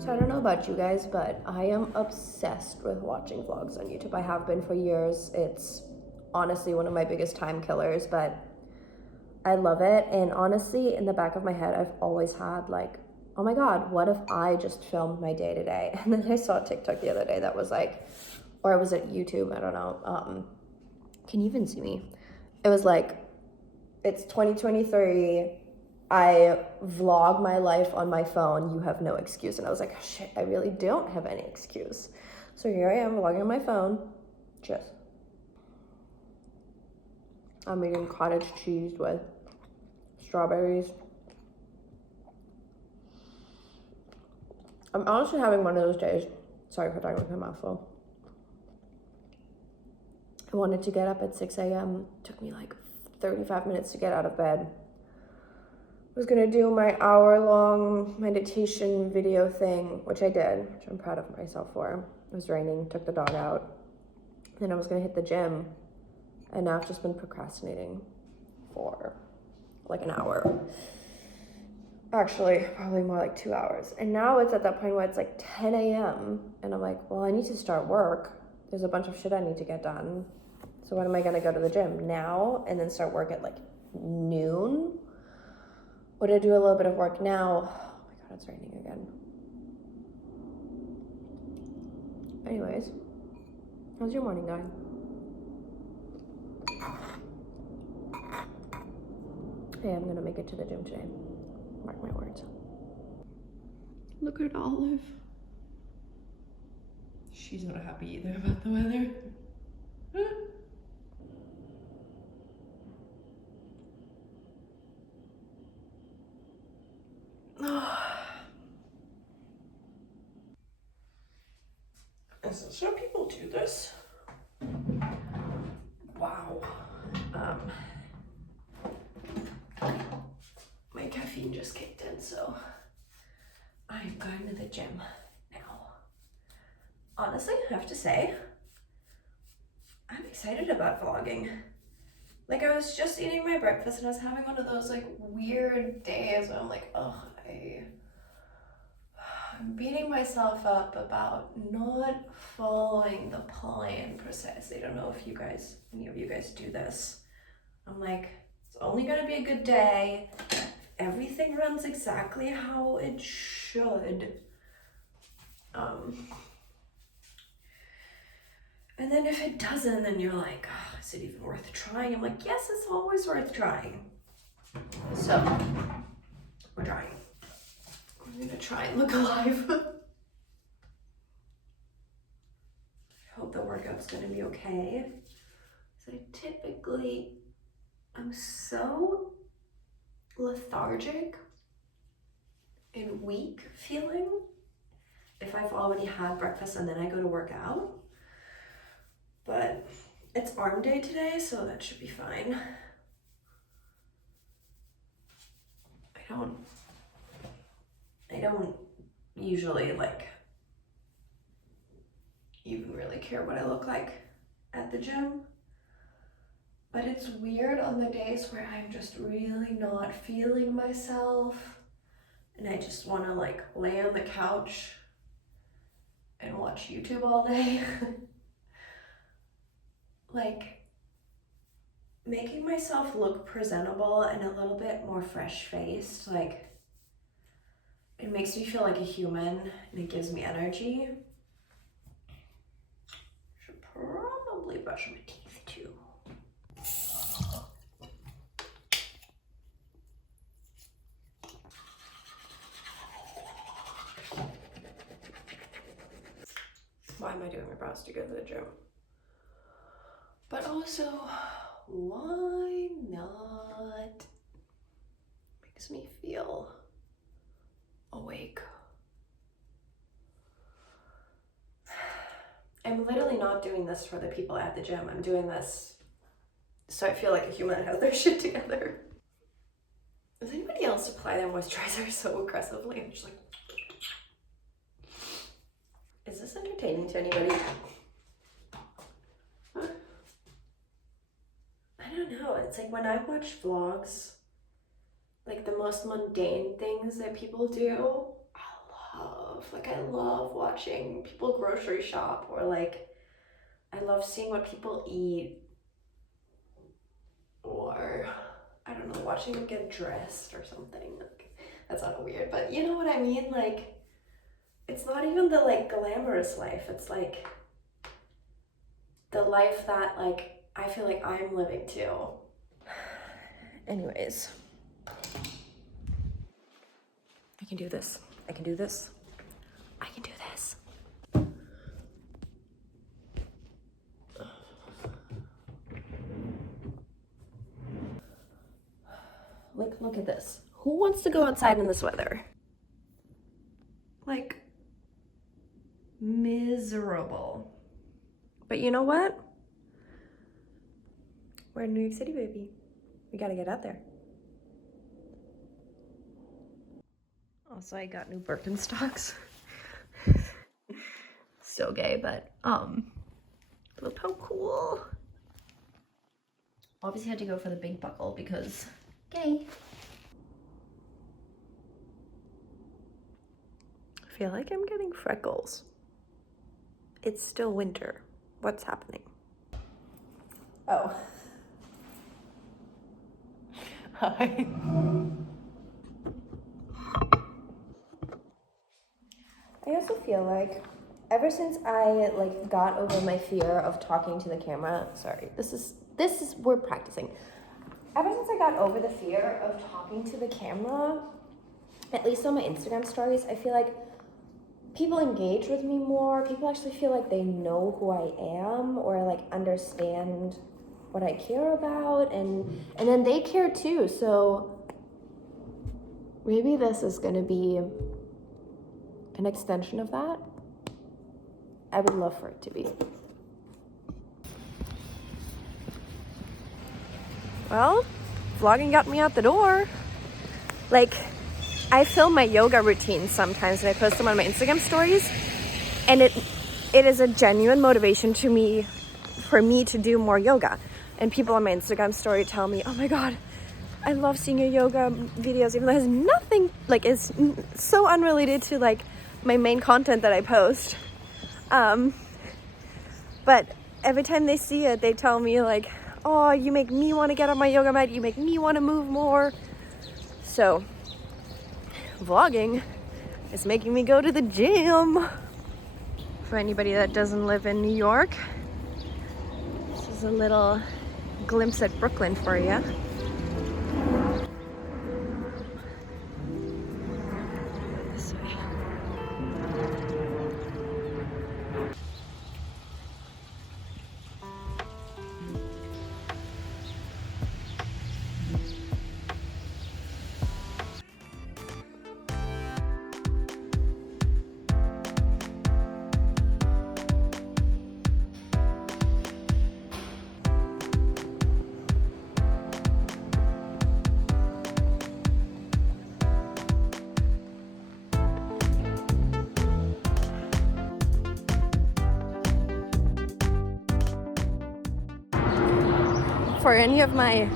So I don't know about you guys, but I am obsessed with watching vlogs on YouTube. I have been for years. It's honestly one of my biggest time killers, but I love it. And honestly, in the back of my head, I've always had like, oh my God, what if I just filmed my day to day? And then I saw a TikTok the other day that was like, or was it YouTube? I don't know. Can you even see me? It was like, it's 2023. I vlog my life on my phone. You have no excuse. And I was like, oh, shit, I really don't have any excuse. So here I am vlogging on my phone. Just, I'm eating cottage cheese with strawberries. I'm honestly having one of those days. Sorry for talking with my mouth full. I wanted to get up at 6 a.m. Took me like 35 minutes to get out of bed. I was gonna do my hour-long meditation video thing, which I did, which I'm proud of myself for. It was raining, took the dog out. Then I was gonna hit the gym, and now I've just been procrastinating for like an hour. Actually, probably more like 2 hours. And now it's at that point where it's like 10 a.m. and I'm like, well, I need to start work. There's a bunch of shit I need to get done. So when am I gonna go to the gym? Now and then start work at like noon? Would I do a little bit of work now? Oh my God, it's raining again. Anyways, how's your morning going? Hey, I'm gonna make it to the gym today. Mark my words. Look at Olive. She's not happy either about the weather. Some people do this. Wow. My caffeine just kicked in, so I'm going to the gym now. Honestly, I have to say, I'm excited about vlogging. Like, I was just eating my breakfast and I was having one of those like weird days where I'm like, oh, I'm beating myself up about not following the plan precisely. I don't know if any of you guys do this. I'm like, it's only gonna be a good day. Everything runs exactly how it should. And then if it doesn't, then you're like, oh, is it even worth trying? I'm like, yes, it's always worth trying. So, we're trying. I'm gonna try and look alive. I hope the workout's gonna be okay. So I'm so lethargic and weak feeling if I've already had breakfast and then I go to work out. But it's arm day today, so that should be fine. I don't usually like even really care what I look like at the gym. But it's weird on the days where I'm just really not feeling myself and I just want to like lay on the couch and watch YouTube all day. Like, making myself look presentable and a little bit more fresh-faced, like, it makes me feel like a human and it gives me energy. Should probably brush my teeth too. Why am I doing my brows to go to the gym? But also, why not? Makes me feel awake. I'm literally not doing this for the people at the gym. I'm doing this so I feel like a human has their shit together. Does anybody else apply their moisturizer so aggressively? I'm just like, is this entertaining to anybody? I don't know. It's like when I watch vlogs, like the most mundane things that people do, I love. love. Like, I love watching people grocery shop, or like, I love seeing what people eat, or I don't know, watching them get dressed or something. Like, that's not weird, but you know what I mean? Like, it's not even the like glamorous life. It's like the life that like I feel like I'm living too. Anyways, I can do this. I can do this. I can do this. Look at this. Who wants to go outside in this weather? Like, miserable. But you know what? We're in New York City, baby. We gotta get out there. Also, I got new Birkenstocks. So gay, but look how cool. Obviously had to go for the big buckle because gay. I feel like I'm getting freckles. It's still winter. What's happening? Oh. Hi. I also feel like ever since I like got over my fear of talking to the camera, sorry, this is we're practicing. Ever since I got over the fear of talking to the camera, at least on my Instagram stories, I feel like people engage with me more. People actually feel like they know who I am, or like understand what I care about, and then they care too. So maybe this is gonna be an extension of that. I would love for it to be. Well, vlogging got me out the door. Like, I film my yoga routines sometimes and I post them on my Instagram stories, and it is a genuine motivation to me for me to do more yoga. And people on my Instagram story tell me, oh my god, I love seeing your yoga videos, even though it has nothing, like, it's so unrelated to like my main content that I post. But every time they see it, they tell me like, oh, you make me want to get on my yoga mat, you make me want to move more. So vlogging is making me go to the gym. For anybody that doesn't live in New York, this is a little glimpse at Brooklyn for you. This way. For any of my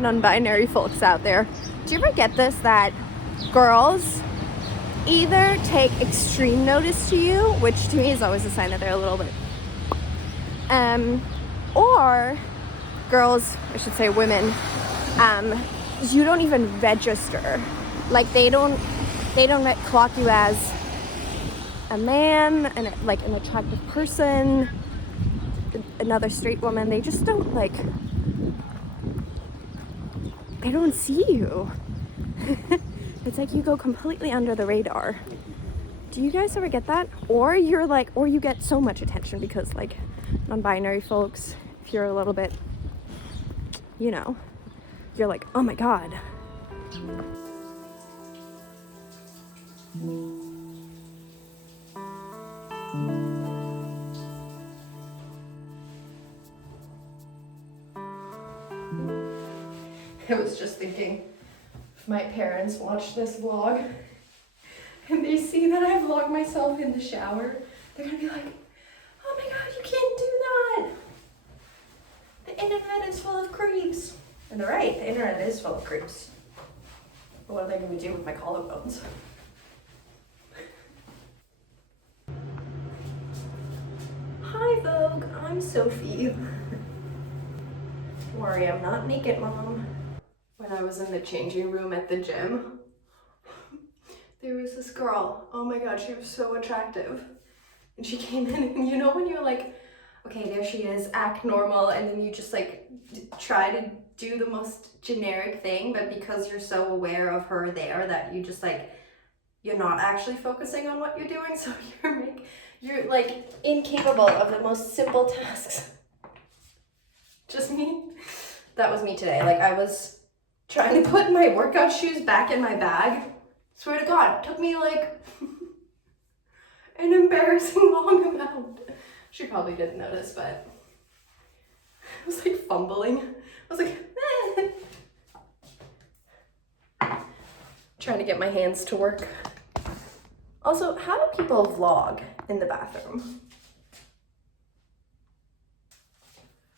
non-binary folks out there, do you ever get this, that girls either take extreme notice to you, which to me is always a sign that they're a little bit, or girls, I should say women, you don't even register. Like, they don't clock you as a man and like an attractive person, another straight woman. They just don't like, they don't see you. It's like you go completely under the radar. Do you guys ever get that? Or you're like, or you get so much attention because like non-binary folks, if you're a little bit, you know, you're like, oh my god. I was just thinking, if my parents watch this vlog and they see that I vlog myself in the shower, they're gonna be like, oh my god, you can't do that! The internet is full of creeps. And they're right, the internet is full of creeps. But what are they gonna do with my collarbones? Hi Vogue, I'm Sophie. Don't worry, I'm not naked, Mom. When I was in the changing room at the gym, there was this girl. Oh my god, she was so attractive. And she came in, and you know when you're like, okay, there she is, act normal, and then you just like try to do the most generic thing, but because you're so aware of her there that you just like, you're not actually focusing on what you're doing, so you're like incapable of the most simple tasks. Just me. That was me today. Like I was trying to put my workout shoes back in my bag. Swear to God, it took me like an embarrassing long amount. She probably didn't notice, but I was like fumbling. I was like, trying to get my hands to work. Also, how do people vlog in the bathroom?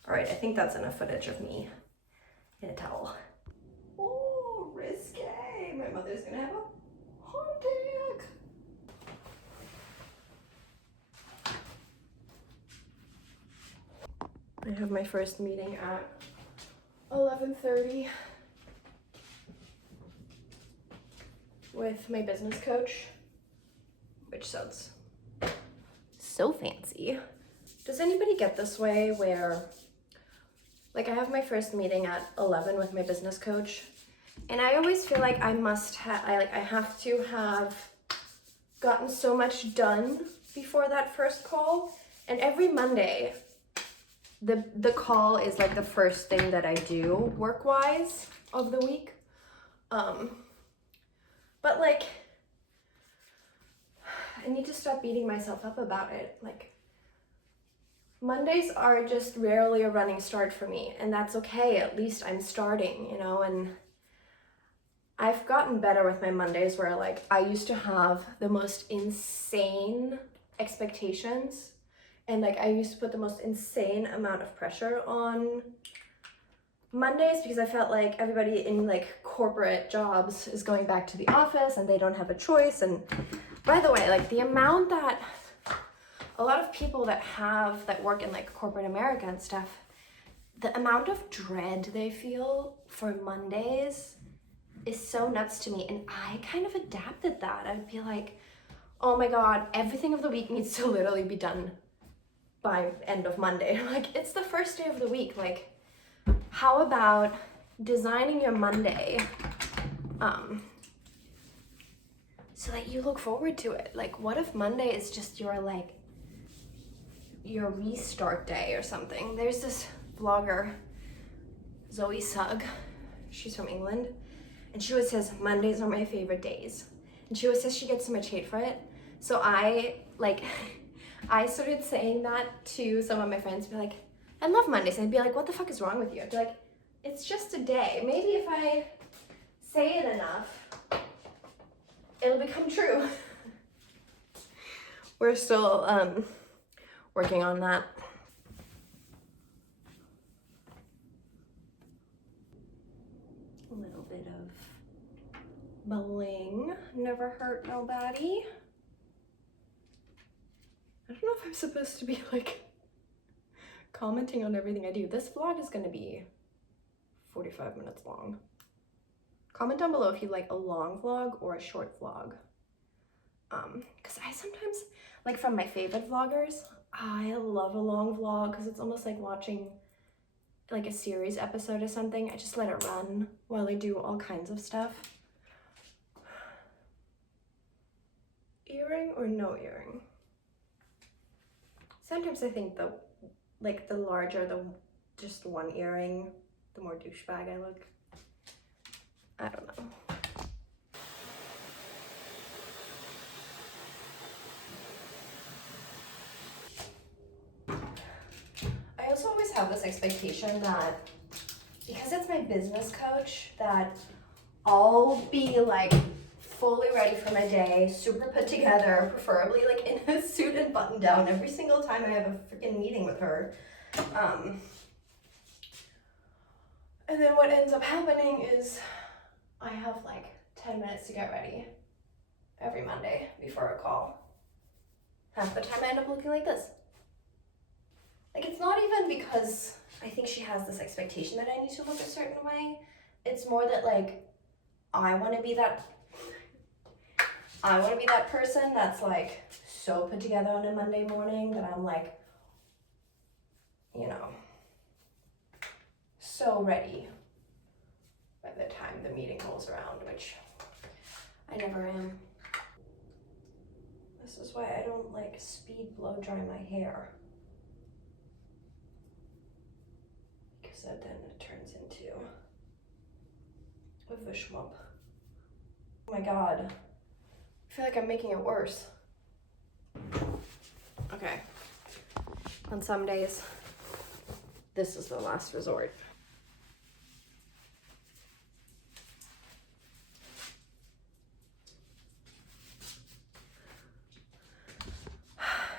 All right, I think that's enough footage of me in a towel. Oh, risque. My mother's gonna have a heart attack. I have my first meeting at 11:30 with my business coach, which sounds so fancy. Does anybody get this way where, like, I have my first meeting at 11 with my business coach, and I always feel like I have to have gotten so much done before that first call, and every Monday, the call is like the first thing that I do work-wise of the week. But like, I need to stop beating myself up about it. Like, Mondays are just rarely a running start for me, and that's okay. At least I'm starting, you know, and I've gotten better with my Mondays where like I used to have the most insane expectations, and like I used to put the most insane amount of pressure on Mondays because I felt like everybody in like corporate jobs is going back to the office and they don't have a choice. And by the way, like the amount that a lot of people that work in like corporate America and stuff, the amount of dread they feel for Mondays is so nuts to me. And I kind of adapted that. I'd be like, oh my God, everything of the week needs to literally be done by end of Monday. Like, it's the first day of the week. Like, how about designing your Monday so that you look forward to it? Like, what if Monday is just your restart day or something? There's this vlogger, Zoe Sugg, she's from England, and she always says, Mondays are my favorite days. And she always says she gets so much hate for it. So I started saying that to some of my friends, be like, I love Mondays. And I'd be like, what the fuck is wrong with you? I'd be like, it's just a day. Maybe if I say it enough, it'll become true. We're still working on that. A little bit of bling, never hurt nobody. I don't know if I'm supposed to be like commenting on everything I do. This vlog is gonna be 45 minutes long. Comment down below if you like a long vlog or a short vlog. Because I sometimes, like from my favorite vloggers, I love a long vlog because it's almost like watching like a series episode or something. I just let it run while I do all kinds of stuff. Earring or no earring? Sometimes I think the larger the just one earring, the more douchebag I look. I don't know. I also always have this expectation that because it's my business coach, that I'll be like fully ready for my day, super put together, preferably like in a suit and button down every single time I have a freaking meeting with her. And then what ends up happening is I have like 10 minutes to get ready every Monday before a call. Half the time I end up looking like this. Like, it's not even because I think she has this expectation that I need to look a certain way. It's more that, like, I want to be that person that's, like, so put together on a Monday morning that I'm, like, you know, so ready by the time the meeting rolls around, which I never am. This is why I don't, like, speed blow dry my hair. Because then it turns into a vishmup. Oh my god. I feel like I'm making it worse. Okay. On some days, this is the last resort.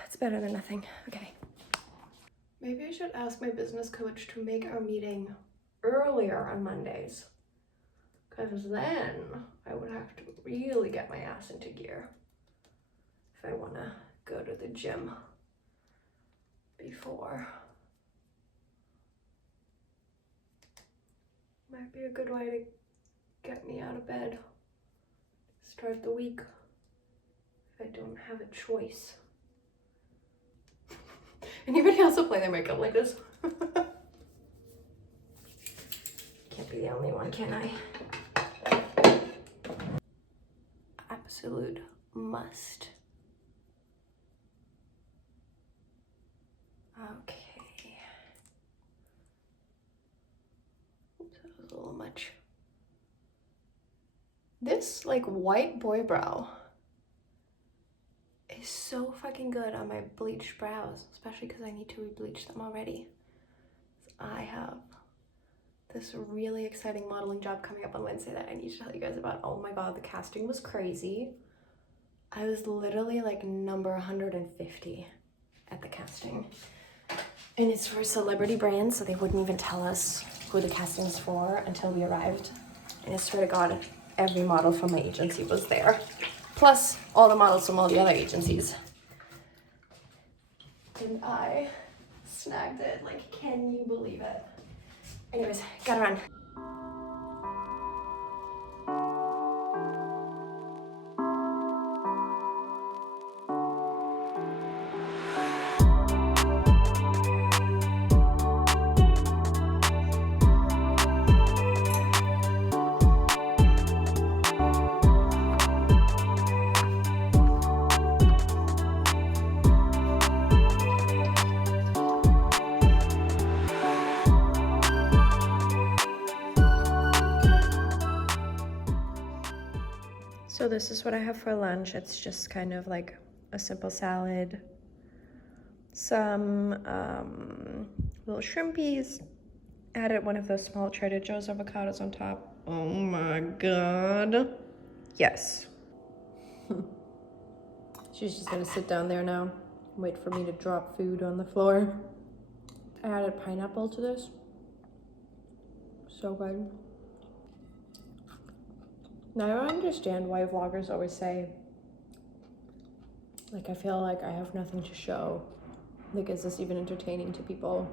It's better than nothing. Okay. Maybe I should ask my business coach to make our meeting earlier on Mondays. Because then I would have to really get my ass into gear if I want to go to the gym before. Might be a good way to get me out of bed, start the week, if I don't have a choice. Anybody else apply their makeup like this? Can't be the only one, can I? Absolute must. Okay. Oops, that was a little much. This, like, white boy brow is so fucking good on my bleached brows, especially because I need to re-bleach them already. I have this really exciting modeling job coming up on Wednesday that I need to tell you guys about. Oh my god, the casting was crazy. I was literally like number 150 at the casting. And it's for a celebrity brand, so they wouldn't even tell us who the casting's for until we arrived. And I swear to god, every model from my agency was there. Plus all the models from all the other agencies. And I snagged it. Like, can you believe it? Anyways, gotta run. So this is what I have for lunch. It's just kind of like a simple salad, some little shrimpies, added one of those small Trader Joe's avocados on top. Oh my god. Yes. She's just gonna sit down there now and wait for me to drop food on the floor. I added pineapple to this. So good. Now I don't understand why vloggers always say, like, I feel like I have nothing to show. Like, is this even entertaining to people?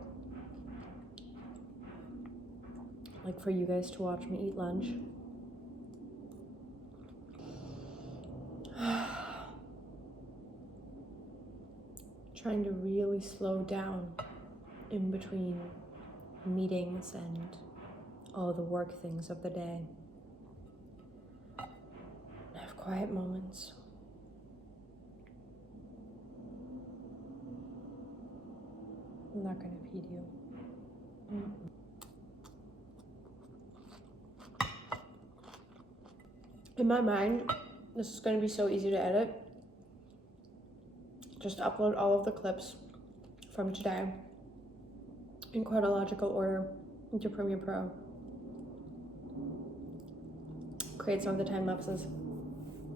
Like, for you guys to watch me eat lunch. Trying to really slow down in between meetings and all the work things of the day. Have quiet moments. I'm not gonna feed you. In my mind, this is gonna be so easy to edit. Just upload all of the clips from today in chronological order into Premiere Pro. Create some of the time lapses,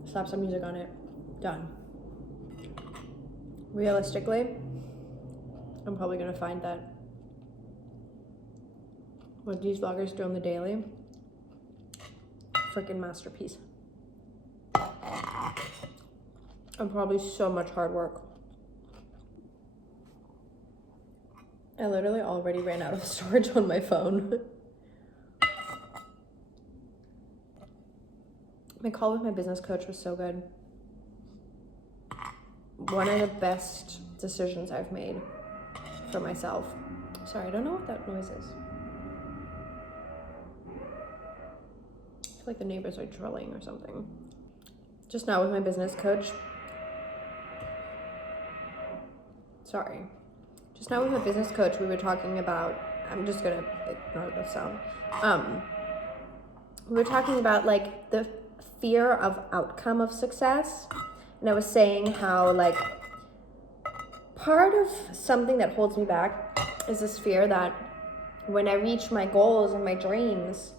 slap some music on it, done. Realistically, I'm probably gonna find that what these vloggers do on the daily, freaking masterpiece. And probably so much hard work. I literally already ran out of storage on my phone. My call with my business coach was so good. One of the best decisions I've made for myself. Sorry, I don't know what that noise is. I feel like the neighbors are drilling or something. Just now with my business coach. Sorry. Just now with my business coach, we were talking about, I'm just gonna ignore the sound. We were talking about like the fear of outcome of success. And I was saying how like part of something that holds me back is this fear that when I reach my goals and my dreams,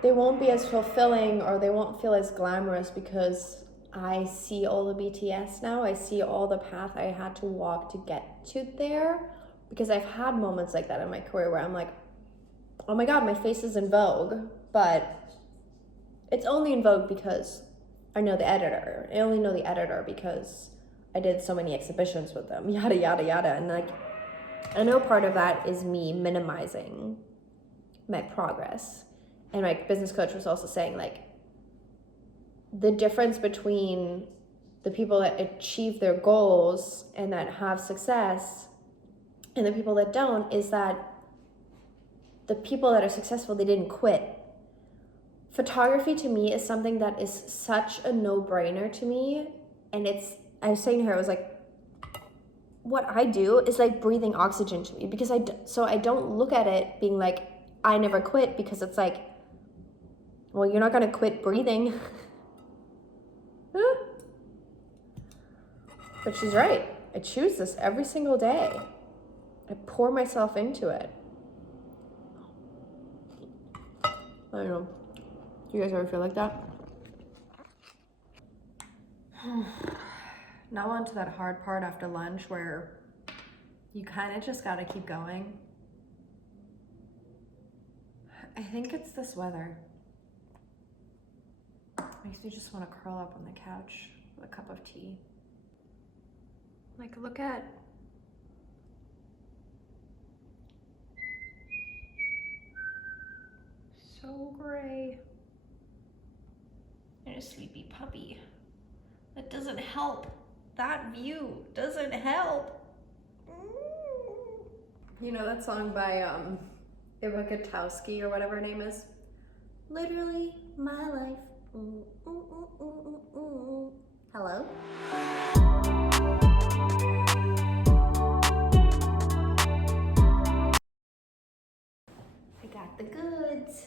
they won't be as fulfilling or they won't feel as glamorous because I see all the BTS now. I see all the path I had to walk to get to there, because I've had moments like that in my career where I'm like, oh my God, my face is in Vogue, but it's only in Vogue because I know the editor. I only know the editor because I did so many exhibitions with them, yada, yada, yada. And like, I know part of that is me minimizing my progress. And my business coach was also saying like, the difference between the people that achieve their goals and that have success and the people that don't is that the people that are successful, they didn't quit. Photography to me is something that is such a no-brainer to me. And I was saying to her, I was like, what I do is like breathing oxygen to me, because I don't look at it being like, I never quit, because it's like, well, you're not gonna quit breathing. But she's right. I choose this every single day. I pour myself into it. I don't know. Do you guys ever feel like that? Now on to that hard part after lunch where you kind of just gotta keep going. I think it's this weather. Makes me just want to curl up on the couch with a cup of tea. Like, look at so gray. And a sleepy puppy. That doesn't help. That view doesn't help. You know that song by Iva Gutowski or whatever her name is? Literally my life. Hello? I got the goods.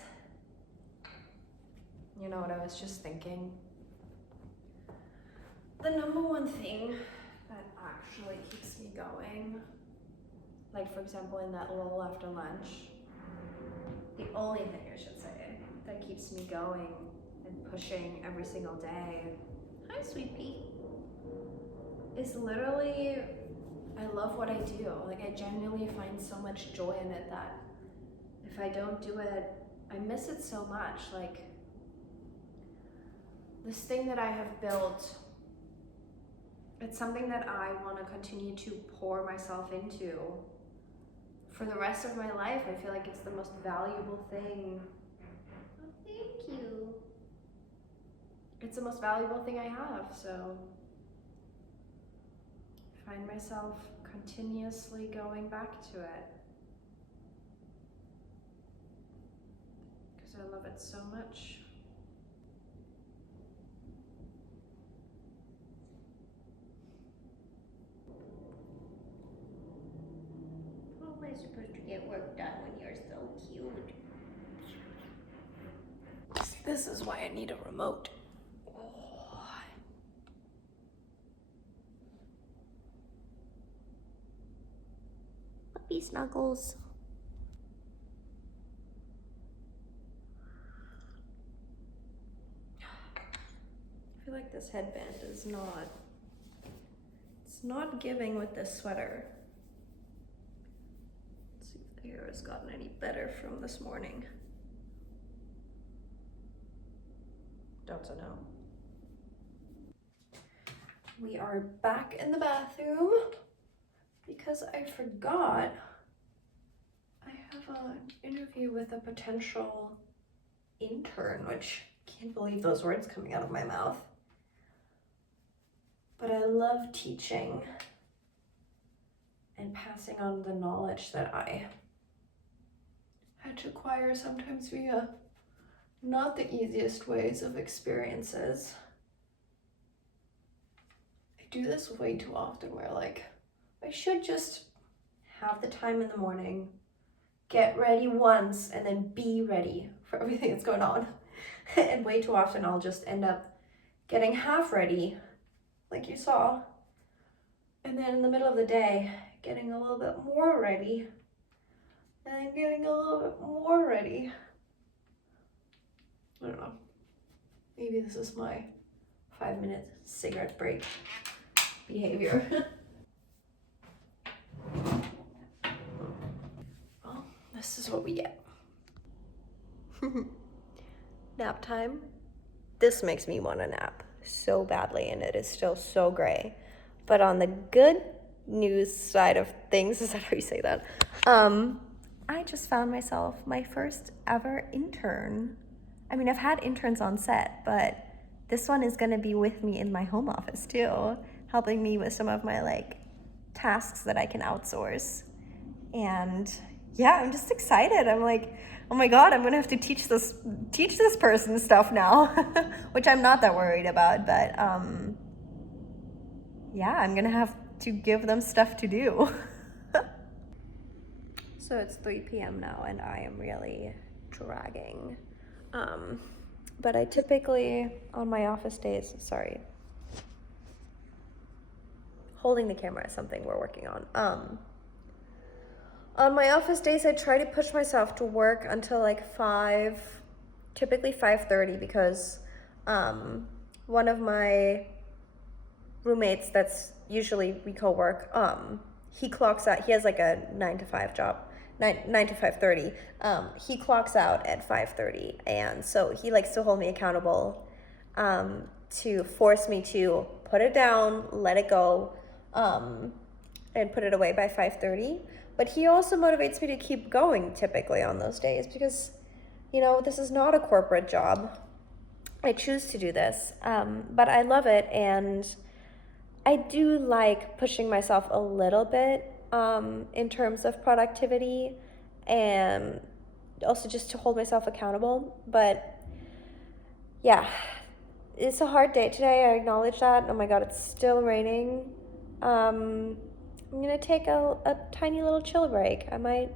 You know what I was just thinking? The number one thing that actually keeps me going, like for example in that lull after lunch, the only thing I should say that keeps me going and pushing every single day, hi sweet pea, is literally, I love what I do. Like I genuinely find so much joy in it that if I don't do it, I miss it so much. Like this thing that I have built, it's something that I want to continue to pour myself into for the rest of my life. I feel like it's the most valuable thing. Oh, thank you. It's the most valuable thing I have, so I find myself continuously going back to it because I love it so much. How am I supposed to get work done when you're so cute? See, this is why I need a remote. Puppy snuggles. I feel like this headband is not, it's not giving with this sweater. Let's see if the hair has gotten any better from this morning. Don't know. We are back in the bathroom because I forgot I have an interview with a potential intern, which I can't believe those words coming out of my mouth. But I love teaching and passing on the knowledge that I had to acquire sometimes via not the easiest ways of experiences. I do this way too often where like, I should just have the time in the morning, get ready once, and then be ready for everything that's going on. And way too often I'll just end up getting half ready, like you saw, and then in the middle of the day, getting a little bit more ready, and then getting a little bit more ready. I don't know. Maybe this is my 5-minute cigarette break behavior. Well, this is what we get. Nap time. This makes me want to nap so badly, and it is still so gray. But on the good news side of things, is that how you say that? I just found myself my first ever intern. I mean, I've had interns on set, but this one is gonna be with me in my home office too, helping me with some of my like tasks that I can outsource. And yeah, I'm just excited. I'm like, oh my God, I'm gonna have to teach this person stuff now, which I'm not that worried about, but yeah, I'm gonna have to give them stuff to do. So it's 3 p.m. now and I am really dragging. But I typically, on my office days, sorry, holding the camera is something we're working on. On my office days, I try to push myself to work until like 5, typically 5:30, because one of my roommates that's usually we co-work, he clocks out, he has like a 9 to 5 job, 9 to 5:30. He clocks out at 5:30, and so he likes to hold me accountable, to force me to put it down, let it go, and put it away by 5:30. But he also motivates me to keep going typically on those days because, you know, this is not a corporate job. I choose to do this, but I love it, and I do like pushing myself a little bit in terms of productivity and also just to hold myself accountable. But yeah, it's a hard day today. I acknowledge that. Oh my God, it's still raining. I'm gonna take a tiny little chill break. I might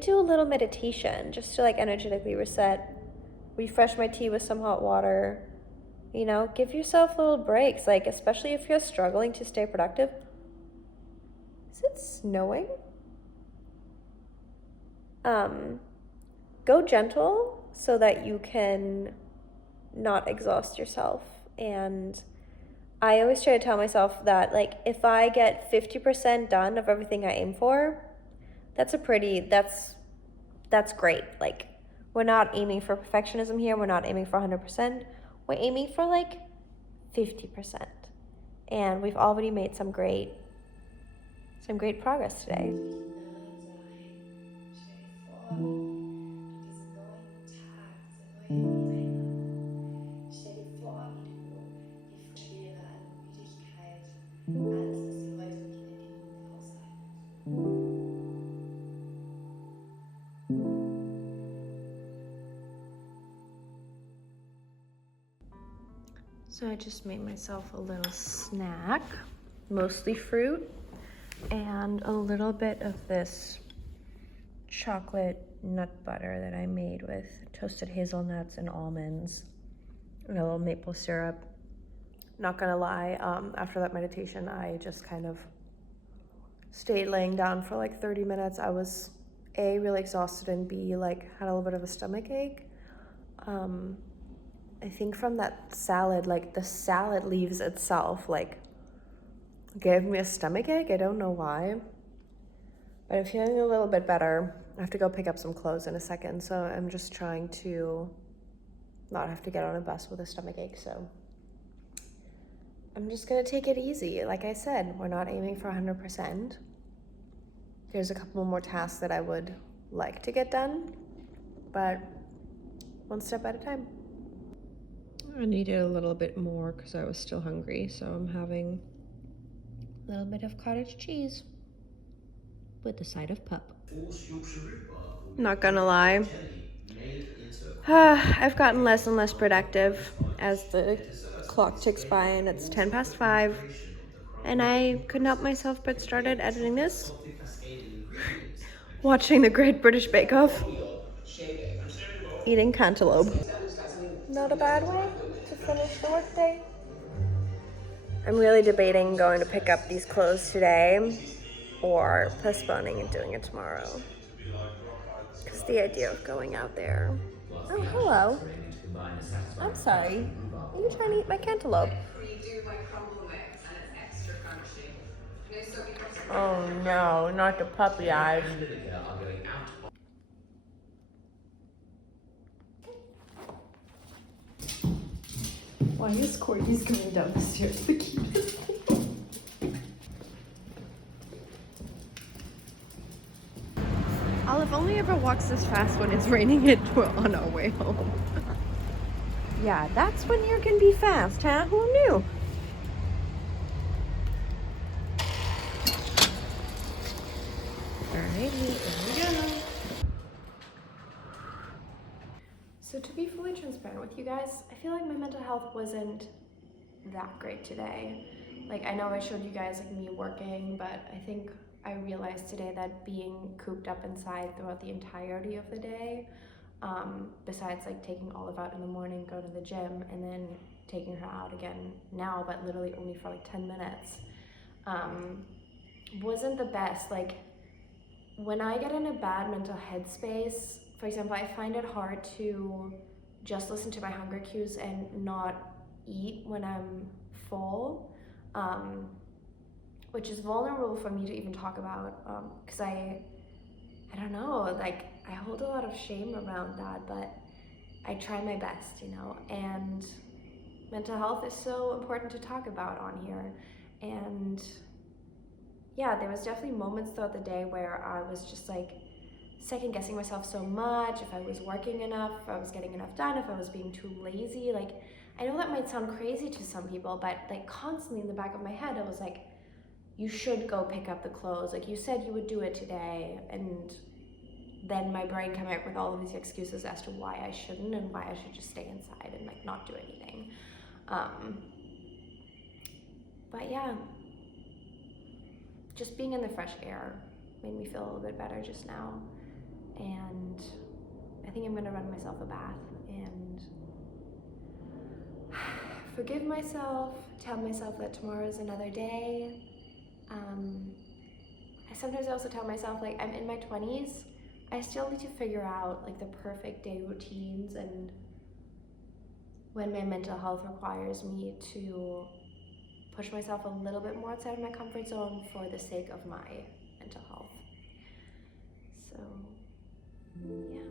do a little meditation just to like energetically reset, refresh my tea with some hot water. You know, give yourself little breaks, like especially if you're struggling to stay productive. Is it snowing? Go gentle so that you can not exhaust yourself. And I always try to tell myself that like if I get 50% done of everything I aim for, that's great. Like, we're not aiming for perfectionism here. We're not aiming for 100%. We're aiming for like 50%. And we've already made some great progress today. So I just made myself a little snack, mostly fruit, and a little bit of this chocolate nut butter that I made with toasted hazelnuts and almonds and a little maple syrup. Not gonna lie, after that meditation, I just kind of stayed laying down for like 30 minutes. I was A, really exhausted, and B, like had a little bit of a stomach ache. I think from that salad, like the salad leaves itself, like gave me a stomach ache. I don't know why, but I'm feeling a little bit better. I have to go pick up some clothes in a second, so I'm just trying to not have to get on a bus with a stomach ache. So I'm just gonna take it easy. Like I said, we're not aiming for 100%. There's a couple more tasks that I would like to get done, but one step at a time. I needed a little bit more because I was still hungry, so I'm having a little bit of cottage cheese with a side of pup. Not gonna lie, I've gotten less and less productive as the clock ticks by and it's 10 past 5, and I couldn't help myself but started editing this, watching the Great British Bake Off, eating cantaloupe. Not a bad way to finish the workday. I'm really debating going to pick up these clothes today or postponing and doing it tomorrow. Because the idea of going out there. Oh, hello. I'm sorry. Are you trying to eat my cantaloupe? Pre-do my crumble mix and it's extra crunchy. No Sophie Kietzmann. Oh no, not the puppy eyes. Why is Courtney's going down the stairs the cutest thing? Olive only ever walks this fast when it's raining and we're on our way home. Yeah, that's when you can be fast, huh? Who knew? Alrighty, here we go. So to be fully transparent with you guys, I feel like my mental health wasn't that great today. Like, I know I showed you guys like me working, but I think I realized today that being cooped up inside throughout the entirety of the day, besides like taking Olive out in the morning, go to the gym, and then taking her out again now, but literally only for like 10 minutes, wasn't the best. Like, when I get in a bad mental headspace, for example, I find it hard to just listen to my hunger cues and not eat when I'm full, which is vulnerable for me to even talk about, because I don't know, like, I hold a lot of shame around that, but I try my best, you know, and mental health is so important to talk about on here. And yeah, there was definitely moments throughout the day where I was just like second guessing myself so much, if I was working enough, if I was getting enough done, if I was being too lazy. Like, I know that might sound crazy to some people, but like constantly in the back of my head, I was like, you should go pick up the clothes. Like, you said you would do it today. And then my brain came up with all of these excuses as to why I shouldn't and why I should just stay inside and like not do anything. But yeah, just being in the fresh air made me feel a little bit better just now. And I think I'm gonna run myself a bath and forgive myself, tell myself that tomorrow is another day. Sometimes I also tell myself, like, I'm in my 20s, I still need to figure out like the perfect day routines and when my mental health requires me to push myself a little bit more outside of my comfort zone for the sake of my mental health. So, yeah.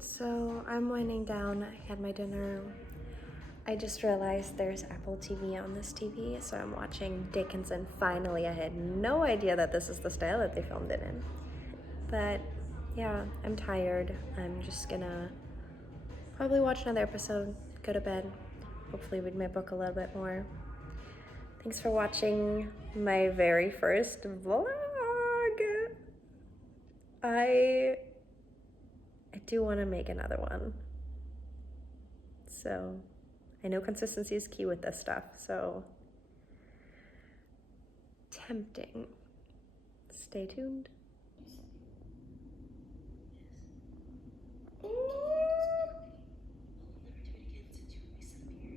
So I'm winding down. I had my dinner. I just realized there's Apple TV on this TV, so I'm watching Dickinson finally. I had no idea that this is the style that they filmed it in. But yeah, I'm tired. I'm just gonna probably watch another episode, go to bed, hopefully read my book a little bit more. Thanks for watching my very first vlog. I do want to make another one. So I know consistency is key with this stuff, so tempting. Stay tuned.